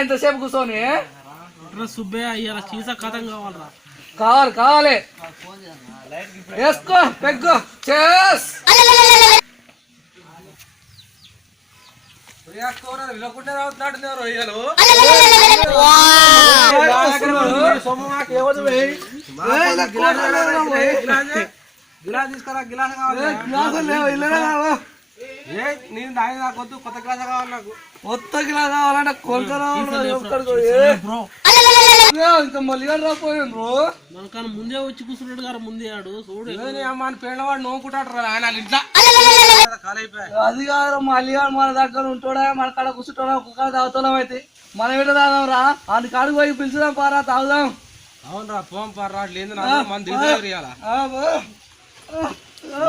ఎంతసేపు కూర్చొని కావాలి కావాలి వేసుకో పెగ్గు చేస్ గిలాస్ తీసుకురా గిలాస్ కావాలి గిలాసులు లేవు ఇల్లు కావాలి ముందే వచ్చి కూర్చున్నాడు గారు ముందే చూడు పిల్లవాడు నోకుంటాడు ఆయన అది కాదు మళ్ళీ మన దగ్గర ఉంటాడా మన కాడ కూర్చుంటా ఒక్క తాగుతున్నాం అయితే మనం ఏంటో రా అది కాడు పోయి పిలుచుదాం పారా తాగుదాం రా పోం పారా లేదు మన దిగుదల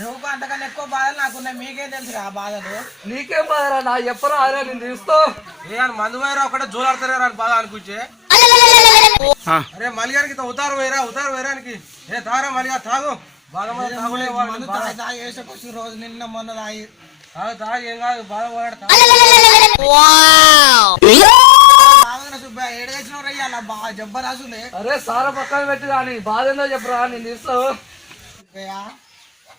నువ్వు అంతకన్నా ఎక్కువ బాధ నాకున్నాయి మీకేం తెలుసు ఆ బాధలు నీకేం బాధ రా నా ఎప్పుడు ఆరా నేను తీస్తూ ఏ మందు పోయారా ఒకటే జోలాడతారా బాధ అనుకుంటే అరే మలిగానికి ఉతారు పోయిరా ఉతారు పోయరానికి ఏ తారా మలిగా తాగు రోజు నిన్న మొన్న తాగి తాగు తాగి ఏం కాదు బాధ పోరాడతా సుబ్బయ్య ఏడేసిన రయ్యా బాగా జబ్బ రాసుంది అరే సార పక్కన పెట్టి రా నీ బాధ ఏందో చెప్పరా నేను తీస్తావు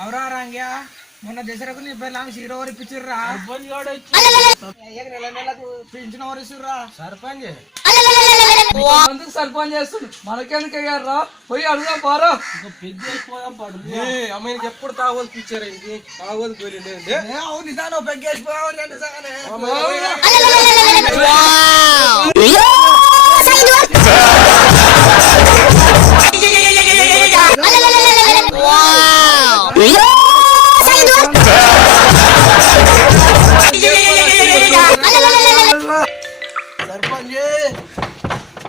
అవరారాంగ్యా మొన్న దసరకు నీ పేరు నాకు సీరో వరకు ఇచ్చిర్రా నెల నెలకు పింఛన్ వరిసిర్రా సర్పంచ్ ఎందుకు సర్పంచ్ చేస్తుంది మనకెందుకు రా పోయి అడుగు పోరా పెద్ద ఎప్పుడు తాగోలు పిచ్చారా ఇది తాగోలు పోయి నిదానం పెగ్గేసిపోయావు సగానే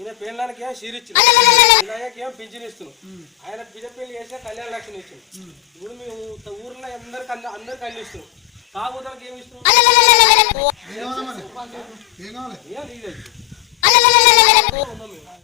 ಇನ್ನು ಪಿಣಾಕೋ ಚೀರಿಚು ಇಡಕ್ಕೆ ಪಿಂಚು ನೀಿಸ್ ಆಯ್ನ ಬಿಜೆಪಿ ಕಲ್ಯಾಣ ಲಕ್ಷಣ ಇಚ್ಛೆ ಇನ್ನು ನೀವು ಊರಿನ ಅಂದ್ರೆ ಅಂದ್ರೆ ಕಲ್ಲು ಇವೇ